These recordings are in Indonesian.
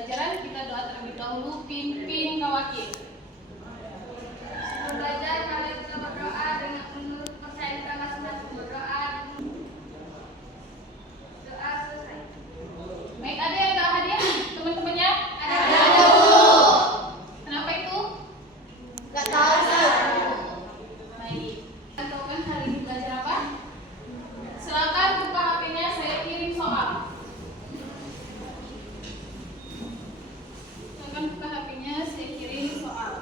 pembelajaran, kita doa terlebih dahulu. Pimpin Kawakib. Sebelum belajar, mari kita berdoa dengan menurut kepercayaan kita masing-masing. Berdoa. Doa selesai. Baik, ada yang doa hadiah teman-temannya? Ada. Kenapa itu? Gak tahu. Baik. Tahu kan hari ini belajar apa? Silakan buka HP-nya, saya kirim soal. Silakan buka HP-nya, saya kirim soal.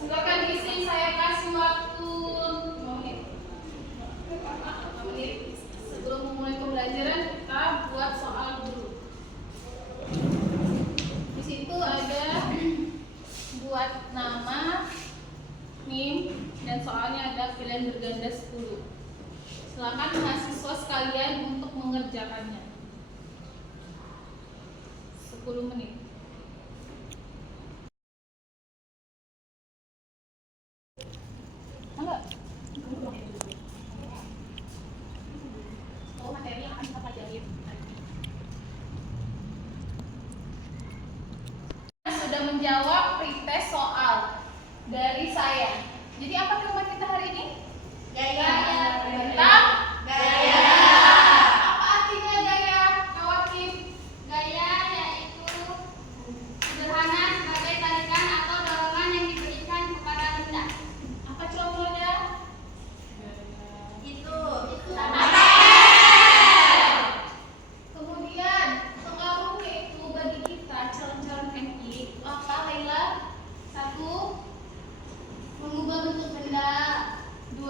Silakan isi, saya kasih waktu 5 menit. 5 menit. Sebelum memulai pembelajaran, kita buat soal dulu. Di situ ada buat nama, NIM, dan soalnya ada pilihan berganda 10. Silakan mahasiswa sekalian untuk mengerjakannya. 10 menit. Enggak. Oh, materi yang akan kita pelajari. Sudah menjawab pretest soal dari saya. Jadi apa tema kita hari ini? Gaya. Tentang Gaya. apa artinya gaya, Kawakib? Gaya yaitu sederhana sebagai tarikan atau dorongan yang diberikan kepada benda. Apa contohnya? Itu. Kemudian pengaruhnya itu bagi kita calon-calon MI apa, Laila? 1, Mengubah bentuk benda. 2,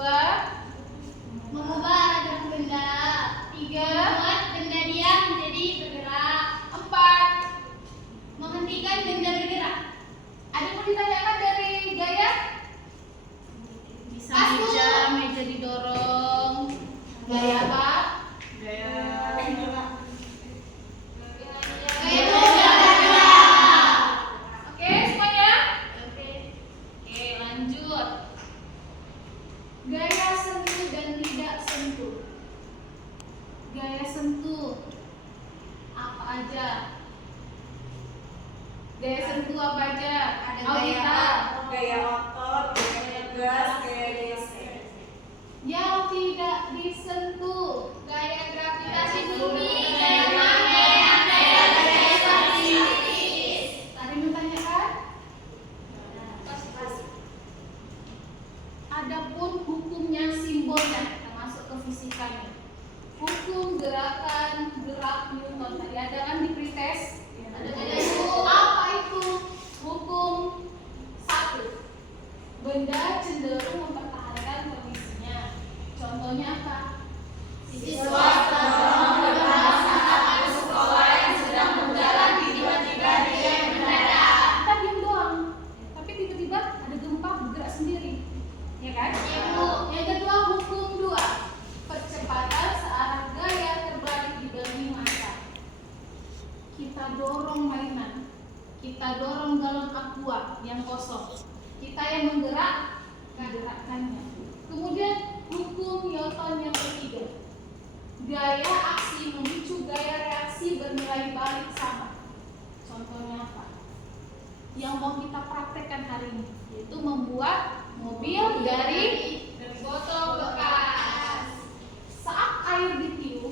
Mengubah arah gerak benda. 3, Membuat benda diam menjadi bergerak. 4. Menghentikan benda bergerak. Ada yang mau ditanyakan dari gaya? Bisa meja didorong. Gaya apa? Gaya Oke, semuanya? Oke, lanjut. Gaya sentuh dan tidak sentuh. Gaya sentuh apa aja? Gaya sentuh apa aja? Ada Audita. gaya otot, gaya tegas, gaya geser. Yang tidak disentuh. gaya gravitasi bumi, gaya magnet, gaya statis. Ada yang menanyakan? Adapun hukumnya, simbolnya, kita masuk ke fisikanya. Hukum gerakan gerak Newton tadi ada kan di pretest? Ada. Apa itu? Hukum 1. Benda cenderung mempertahankan kondisinya. Contohnya apa? Siswa terdorong bergerak saat sekolah yang sedang berjalan tiba-tiba dia mendadak. Kita diam doang, tapi tiba-tiba ada gempa bergerak sendiri, ya kan? Iya, Bu. Yang kedua, hukum 2. Percepatan searah gaya terbalik dibanding massa. Kita dorong mainan, kita dorong galon aqua yang kosong, kita yang menggerak, menggerakkannya. Kemudian hukum Newton yang ketiga, gaya aksi memicu gaya reaksi bernilai balik sama. Contohnya apa? Yang mau kita praktekkan hari ini, yaitu membuat mobil dari botol bekas. saat air ditiup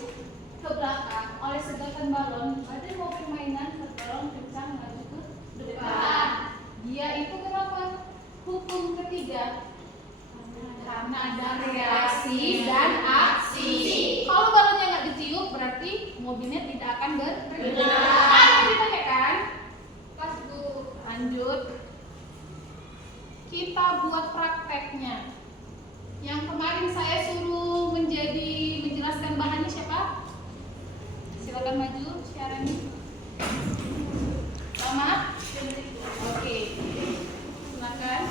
ke belakang oleh segakan balon, badan mobil mainan terdorong kencang maju ke depan. Dia itu kenapa? Hukum ketiga, karena ada reaksi dan aksi. Kalau balonnya nggak ditiup, berarti mobilnya tidak akan bergerak. Ada yang ditanyakan? Pas, Bu. Lanjut. Kita buat prakteknya. Yang kemarin saya suruh menjelaskan bahannya siapa? Silakan maju siarannya. Selamat. Oke. Silakan.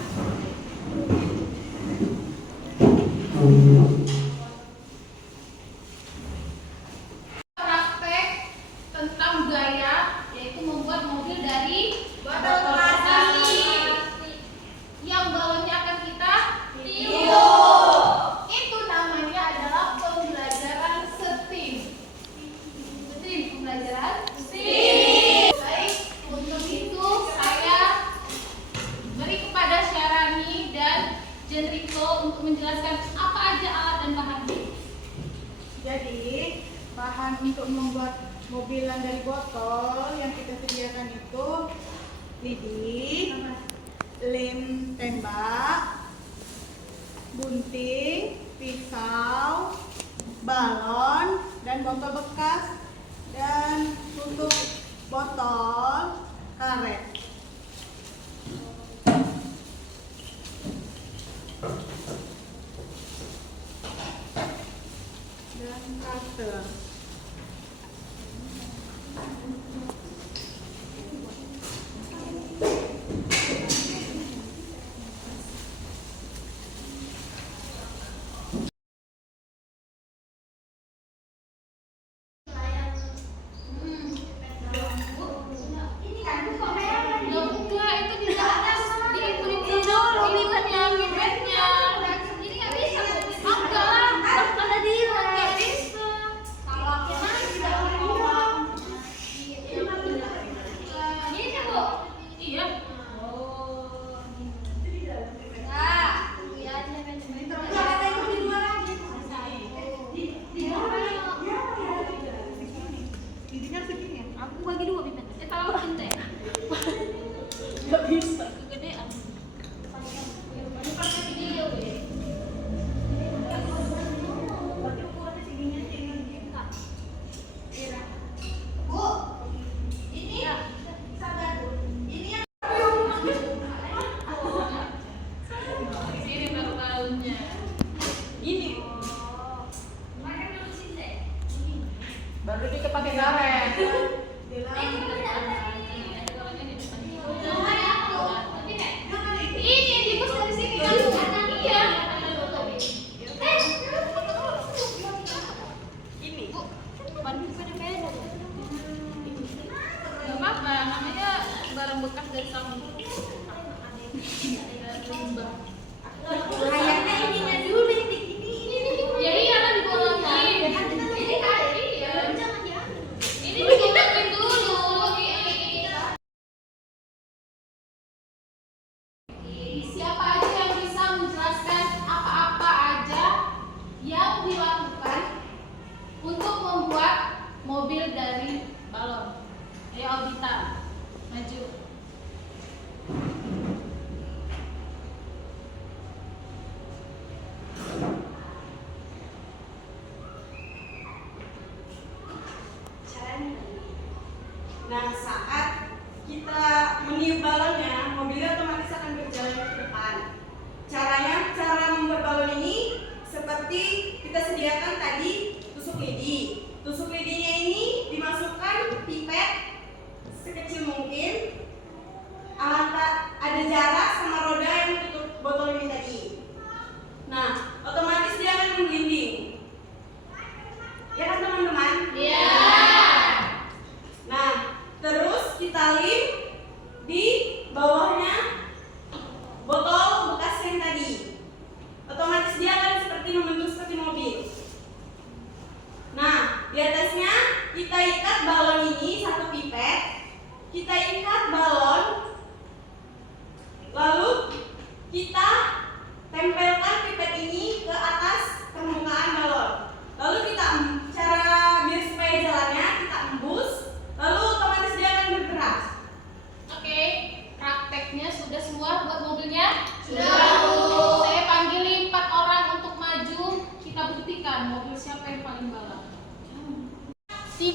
Praktek tentang gaya, yaitu membuat mobil dari Botol plastik. yang balonnya akan kita Tiup. itu namanya adalah bahan untuk membuat mobilan dari botol yang kita sediakan itu lidi, lem tembak, gunting, pisau, balon, dan botol bekas, dan tutup botol karet. Dan kartel. Ini kan kok merah tadi. Enggak, itu di atas. Di kuning dulu pipetnya. Ini nggak bisa. Enggak, ada di nggak bisa. Kalau ini kan Bu. Iya. Oh. Nah, lihat Lidinya segini ya? aku bagi dua pipet. Kalau cinta ya. Gak bisa. Kegedean. Bu, ini sabar Bu. Ini yang Sini baru tahunnya. Gini. makan dulu cinta. Baru dikit pakai karet. Ini yang dibus dari sini kan? Iya. Ini. Bandung beda-beda. Gak apa-apa, namanya barang bekas dari kamu. Kayaknya ininya dulu ini. Ya iya kan digolongin. Ini kan iya. Ini digolongin dulu. Siapa aja yang bisa menjelaskan apa-apa aja yang dilakukan untuk membuat mobil dari balon? Ayo Audita, maju. Nah, saat kita meniup balonnya, mobilnya otomatis akan berjalan ke depan. Cara membuat balon ini seperti kita sediakan tadi tusuk lidi. Tusuk lidinya ini dimasukkan pipet sekecil mungkin. Ada jarak sama roda yang tutup botol ini tadi. Nah, otomatis dia akan menggelinding. Ya kan teman-teman? Iya. Nah, terus kita lem di bawahnya botol bekas yang tadi. Otomatis dia akan seperti membentuk seperti mobil. Nah, di atasnya kita ikat balon ini satu pipet. Kita ikat balon, lalu kita tempelkan pipet ini ke atas permukaan balon. Lalu kita cara biar supaya jalannya kita embus. Lalu otomatis dia akan bergerak. Oke, prakteknya sudah semua buat mobilnya? Sudah, Bu. Saya panggil 4 orang untuk maju. Kita buktikan mobil siapa yang paling balap. 3